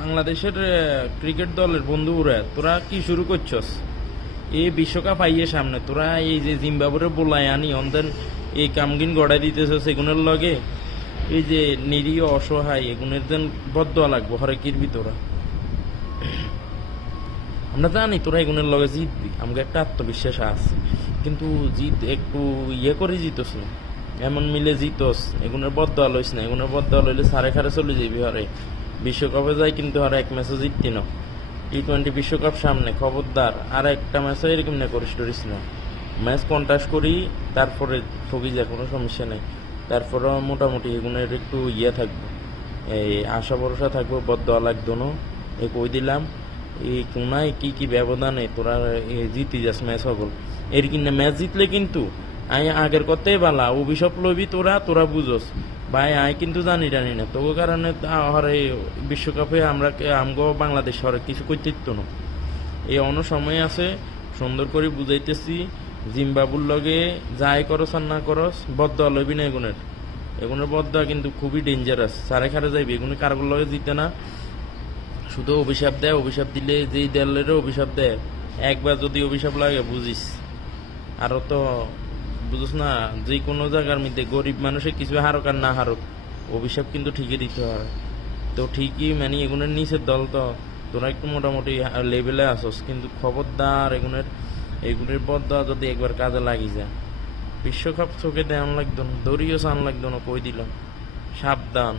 বাংলাদেশের ক্রিকেট দলের বন্ধুরা তোরা কি শুরু করছস? এই বিশ্বকাপ আইয়ে সামনে, তোরা এই যে জিম্বাবুরে বোলাই আনি অন্ধের এই কামগিন গড়াই দিতেছস এগুনের লগে, এই যে নিরীহ, অসহায়, এগুনের দেন বদ্ধ লাগবো কিরবি তোরা আমরা জানি তোরা এগুনের লগে জিতবি, আমাকে একটা আত্মবিশ্বাস আছে, কিন্তু জিত একটু ইয়ে করে জিতস না। এমন মিলে জিতস, এগুনের বদ্ধ লইস না, এগুনের বদ্ধ লইলে সারে খারে চলে যাবি হরে। বিশ্বকাপে যাই কিন্তু আর এক ম্যাচও জিততি না। টি টোয়েন্টি বিশ্বকাপ সামনে, খবরদার, আর একটা ম্যাচও এরকম না করিস টরিস না। ম্যাচ কন্টাস্ট করি, তারপরে ঠকি যায়, কোনো সমস্যা নেই। তারপরে মোটামুটি এগুনের একটু ইয়ে থাকব। এই আশা ভরসা থাকব বদ্ধ লাগতো না। এ কই দিলাম, এই কোনায় কি কি ব্যবধানে তোরা জিতি যাস ম্যাচ সকল এর কিনা ম্যাচ জিতলে কিন্তু আই আগের কথাই বালা, অভিশাপ লবি তোরা তোরা বুঝোস। ভাই আই কিন্তু জানি জানি না। তোর কারণে হরে বিশ্বকাপে আমরা আমগো বাংলাদেশ হরে কিছু করতে দিত না এই অন্য সময় আছে, সুন্দর করে বুঝাইতেছি, জিম্বাবুর লগে যাই করস আর না করস বদ্ধ লইবি না এগুনের। এগুনের বদ্ধ কিন্তু খুবই ডেঞ্জারাস সারে খারে যাইবি, এগুনে কারগুর লগে জিতে না। শুধু অভিশাপ দেয়, অভিশাপ দিলে যেই দেয়ালেরও অভিশাপ দেয়। একবার যদি অভিশাপ লাগে, বুঝিস। আরও তো বুঝিস না যে কোনো জায়গার মধ্যে গরিব মানুষের কিছু হারক আর না হারুক, অভিশাপ কিন্তু ঠিকই দিতে হয়। তো ঠিকই মানে এগুনের নিচের দল তো, তোরা একটু মোটামুটি লেভেলে আসস, কিন্তু খবরদার এগুনের এগুনের বদা যদি একবার কাজে লাগি যায়। বিশ্বকাপ চোখে দেওয়ান লাগতো না, দড়িও চান লাগতো না, কই দিলাম সাবধান।